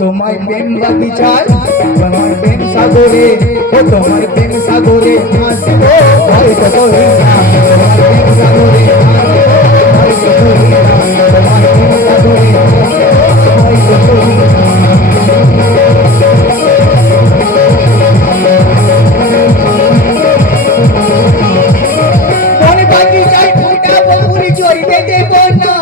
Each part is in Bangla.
তোমায় প্রেম বাগিচায় তোমার প্রেম সাগরে ও তোমার প্রেম সাগরে হাসিব হয়তো করি না তোমার প্রেম সাগরে হাসিব হয়তো করি না তোমার প্রেম সাগরে হয়তো করি না মন বাগিচায় ফুটাবো ফুল চড়িতে দেব না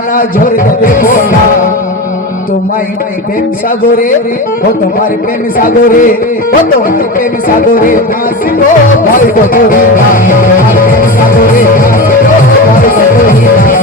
না ঝরতে দেব না তোমায় প্রেম সাগরে ও তোমার প্রেম সাগরে ও তোমার প্রেম সাগরে হাসিব হয়তো করি না প্রেম সাগরে হাসিব হয়তো করি না